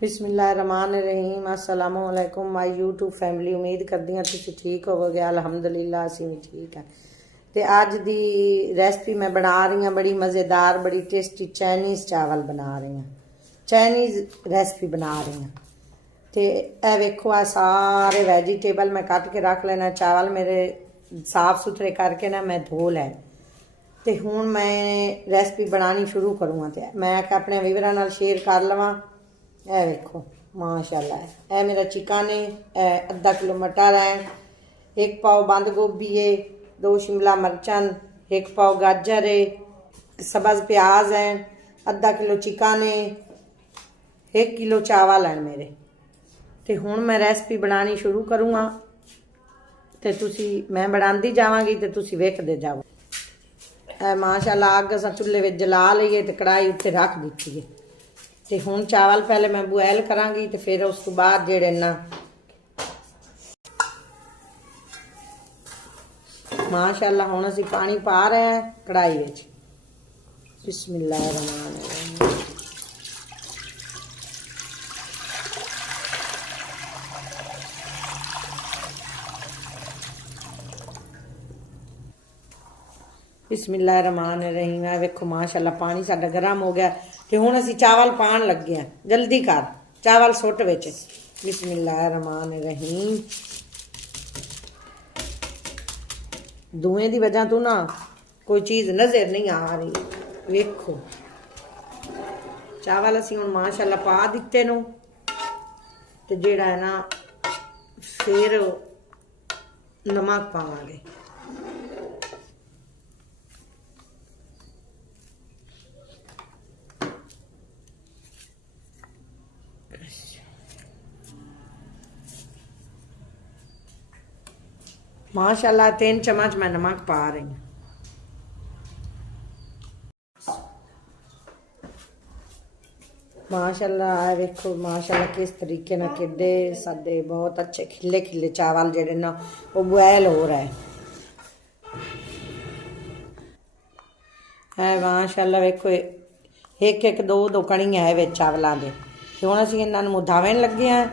बिस्मिल्लाहिर्रहमानिर्रहीम अस्सलामुअलैकुम my YouTube family. उम्मीद करदी हां तुसीं ठीक होवोगे। अल्हम्दुलिल्लाह असीं भी ठीक है। तो अज दी रेसिपी मैं बना रही हूँ बड़ी मज़ेदार बड़ी टेस्टी चाइनीज़ चावल बना रही हूँ। चाइनीज़ रेसिपी बना रही हूँ। तो यह वेखो आ सारे वैजीटेबल मैं कट के रख लेना। चावल मेरे साफ सुथरे करके ना मैं धो लैन। तो हुण मैं रेसिपी बनानी शुरू करूँगा। तो मैं अपने व्यूअरां नाल शेयर कर लवां। ए वेखो माशाअल्लाह ए मेरा चिकन है, अद्धा किलो मटर है, एक पाव बंद गोभी है, 2 शिमला मिर्चां, एक पाव गाजर है, सब्ज़ प्याज है, अद्धा किलो चिकन है, 1 किलो चावल हैं मेरे। तो हुण मैं रेसिपी बनानी शुरू करूँगा। तो तुसी मैं बनाती जावांगी तो तुसी वेखदे जाओ। माशाअल्लाह अग असां चुल्हे विच जला लईए तो कढ़ाई उत्ते रख दित्ती है। तो हुण चावल पहले मैं बॉयल करांगी तो फिर उस तो बाद जेड़े ना माशाअल्लाह हुण असीं पानी पा रहे हैं कढ़ाई विच। बिस्मिल्लाहिर्रहमानिर्रहीम। बिस्मिल्लाहिर्रहमानिर्रहीम। वेखो माशाअल्लाह पानी साडा गर्म हो गया। तो हुण असीं चावल पाण लगे हैं। जल्दी कर चावल सुट विच। बिस्मिल्लाहिर्रहमानिर्रहीम। धुएं दी वजह तो ना कोई चीज़ नज़र नहीं आ रही। वेखो चावल असीं हुण माशाअल्लाह पा दित्ते नूं। ते जेड़ा है ना फिर नमक पावांगे। माशाअल्लाह 3 चम्मच मैं नमक पा रही हूँ। माशाअल्लाह देखो माशाअल्लाह किस तरीके ना किड्डे सादे बहुत अच्छे खिले खिले चावल जेडे ना वो बॉयल हो रहा है माशाअल्लाह। वेखो एक एक दो दो कणियां है विच चावलों के। हुण असीं इन्हां नूं मुधावन लगे हैं।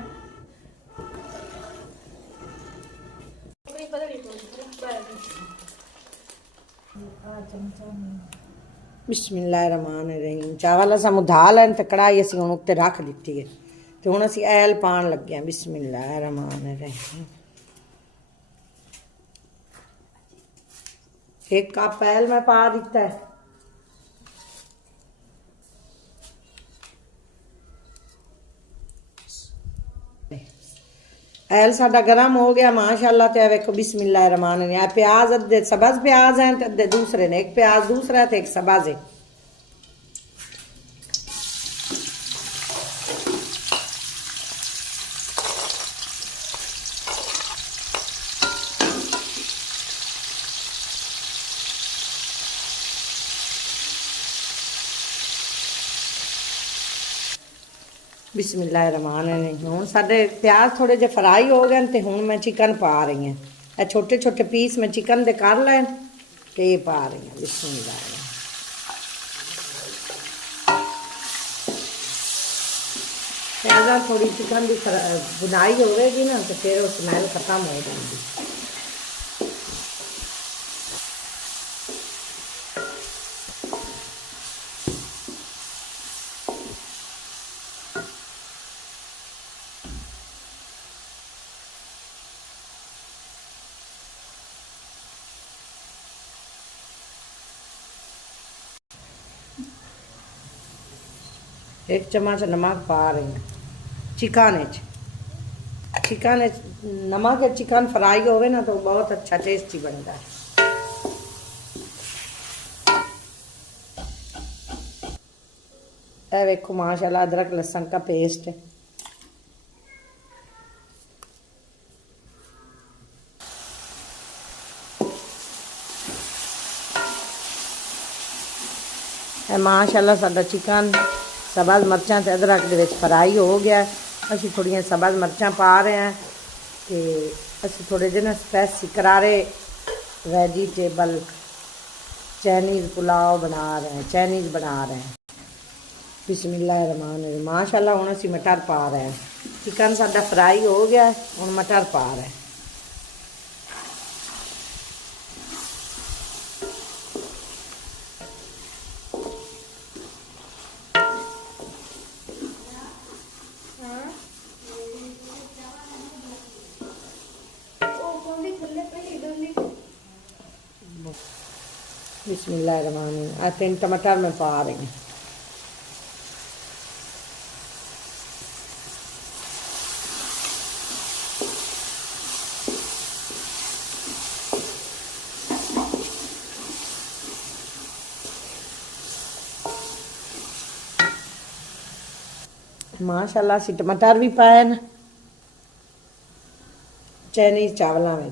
बिस्मिल्लाहिर्रहमानिर्रहीम। चावल असां मुधा लैन तो कढ़ाई असीं हुण उत्ते रख दित्ती है। तो हुण असीं ऐल पाण लगे हैं। बिस्मिल्लाहिर्रहमानिर्रहीम। 1 कप ऐल मैं पा दिता है। ऐल साडा गर्म हो गया माशाअल्लाह। तो वेखो बिस्मिल्लाहिर्रहमानिर्रहीम। प्याज अद्धे सब्ज़ प्याज हैं तो अद्धे दूसरे ने। एक प्याज दूसरा है तो एक सब्ज़ है। बिस्मिल्लाहिर्रहमानिर्रहीम। हुण साडे प्याज थोड़े जे फ्राई हो गए तो हुण मैं चिकन पा रही हूँ। ये छोटे छोटे पीस मैं चिकन दे कर लैन तो ये पा रही हूँ। बिस्मिल्लाह अगर थोड़ी चिकन की बुनाई होगी ना तो फिर वो स्मैल खत्म हो जाएगी। एक चम्मच नमक पा रही हूँ चिकन चिकन नमक चिकन फ्राई होवे ना तो बहुत अच्छा टेस्टी बनता है। ये देखो माशाल्लाह अदरक लहसुन का पेस्ट है। माशाल्लाह साडा चिकन सब्ज़ मिर्चां ते अदरक दे विच फ्राई हो गया। असीं थोड़ियां सब्ज़ मिर्चां पा रहे हैं कि असीं थोड़े जे ना स्पाइसी करारे वेजिटेबल चाइनीज़ पुलाव बना रहे हैं। चाइनीज़ बना रहे हैं। बिस्मिल्लाहिर्रहमानिर्रहीम। माशाल्लाह हुण असीं मटर पा रहे हैं। चिकन साडा फ्राई हो गया है, हुण मटर पा रहे हैं। बिस्मिल्लाहिर्रहमानिर्रहीम। 3 टमाटर मैं पा रही हूँ। माशाल्लाह असीं टमाटर भी पाए न चाइनीज़ चावलों में।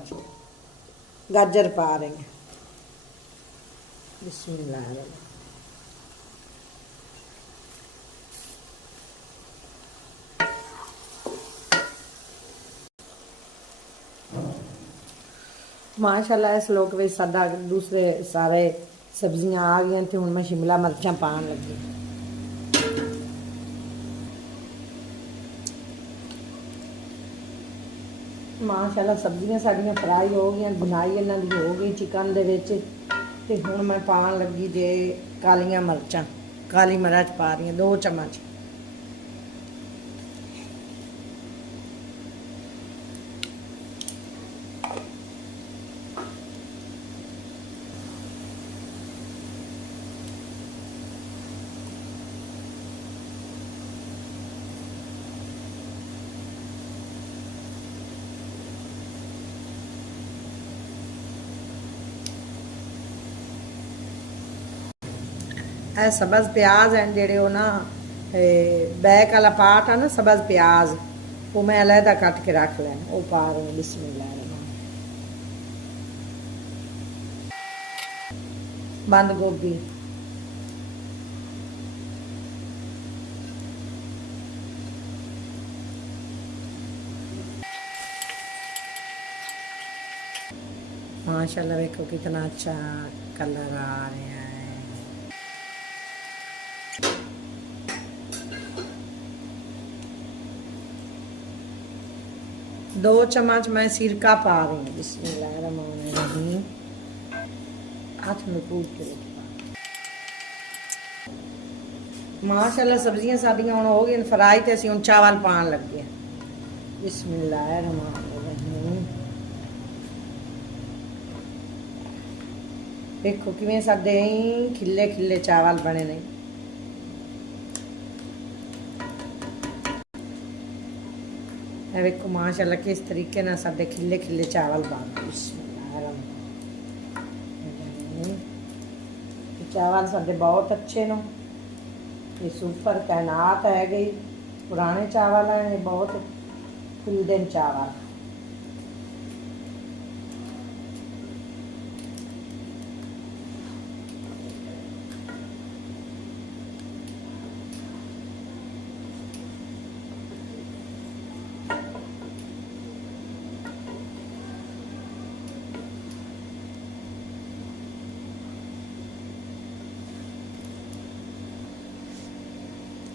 गाजर पा रही हैं। बिस्मिल्लाह। माशाल्लाह इस लोक में साडा दूसरे सारे सब्जियां आ गई तो हुण मैं शिमला मिर्चां पान लगी। माशाल्लाह सब्जियां साड़ियां फ्राई हो गई, बुनाई इन्हां दी हो गई चिकन दे विच। ते हुण मैं पान लगी जे कालियां मिर्चां। काली मिर्च पा रही हैं 2 चम्मच। ਇਹ सब्ज़ प्याज हैं जेड़े वो ना बैक वाला पार्ट है ना सब्ज़ प्याज वो मैं अलहदा कट के रख लें वो पा रही हूँ। बिस्मिल्लाह। बंद गोभी, माशाल्लाह देखो कितना अच्छा कलर आ रहा है। 2 चम्मच मैं सिरका पा रही हूँ। बिस्मिल्लाहिर्रहमानिर्रहीम। हाथ में कूट के माशाल्लाह सब्जियां साडियां हुण हो गई फ्राई ते असीं हुण चावल पान लगे। बिस्मिल्लाहिर्रहमानिर्रहीम। देखो किवें साडे खिले खिले चावल बने ने। देखो माशाल्लाह किस तरीके ना साडे खिले खिले चावल बन। चावल साडे बहुत अच्छे नो। ये सुपर तैनात है गई पुराने चावल हैं, ये बहुत फुलदे चावल।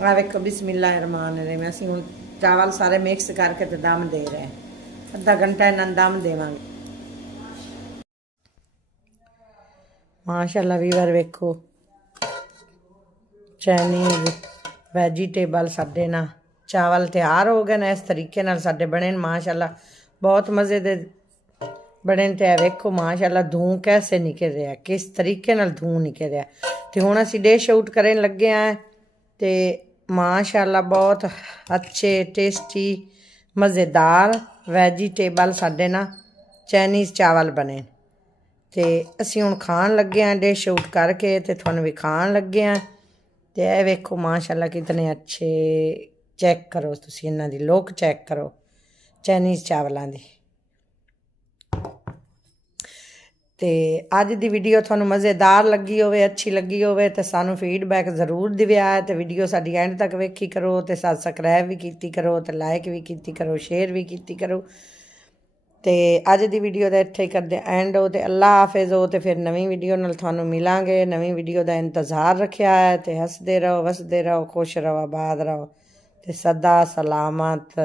आ वेखो बिस्मिल्लाहिर्रहमानिर्रहीम। असीं हुण चावल सारे मिक्स करके तो दम दे रहे हैं। आधा घंटा इन्हां दम देवांगे। माशाल्लाह वीवर वेखो चाइनीज़ वैजीटेबल साडे ना चावल तैयार हो गए ना। इस तरीके नाल साडे बने माशाल्लाह बहुत मज़े दे बने। तो वेखो माशाल्लाह धूं कैसे निकल रहा, किस तरीके नाल धूं निकल रहा। तो हुण असीं डिश आउट करन लगे हैं। तो माशाल्लाह बहुत अच्छे टेस्टी मज़ेदार वैजीटेबल साडे ना चाइनीज़ चावल बने। तो असीं हुण खान लगे हैं डिश आउट करके तो तुहानूं भी खान लगे हैं। तो यह वेखो माशाल्लाह कितने अच्छे। चैक करो तुसीं इन्हां दी लुक चैक करो चाइनीज़ चावलों की। तो अज दी वीडियो तुहानूं मज़ेदार लगी होवे, अच्छी लगी होवे तो सानूं फीडबैक जरूर दिव्या। तो वीडियो साडी एंड तक वेखी करो, तो सब्सक्राइब भी कीती करो, तो लाइक भी कीती करो, शेयर भी कीती करो। ਤੇ ਅੱਜ ਦੀ ਵੀਡੀਓ ਦਾ ਇੱਥੇ ਹੀ ਕਰਦੇ ਐਂਡ ਹੋ ਤੇ ਅੱਲਾ ਹਾਫਿਜ਼ ਹੋ ਤੇ ਫਿਰ ਨਵੀਂ ਵੀਡੀਓ ਨਾਲ ਤੁਹਾਨੂੰ ਮਿਲਾਂਗੇ। ਨਵੀਂ ਵੀਡੀਓ ਦਾ ਇੰਤਜ਼ਾਰ ਰੱਖਿਆ ਹੈ ਤੇ ਹੱਸਦੇ ਰਹੋ, ਵਸਦੇ ਰਹੋ, ਖੁਸ਼ ਰਹੋ, ਆਬਾਦ ਰਹੋ ਤੇ ਸਦਾ ਸਲਾਮਤ।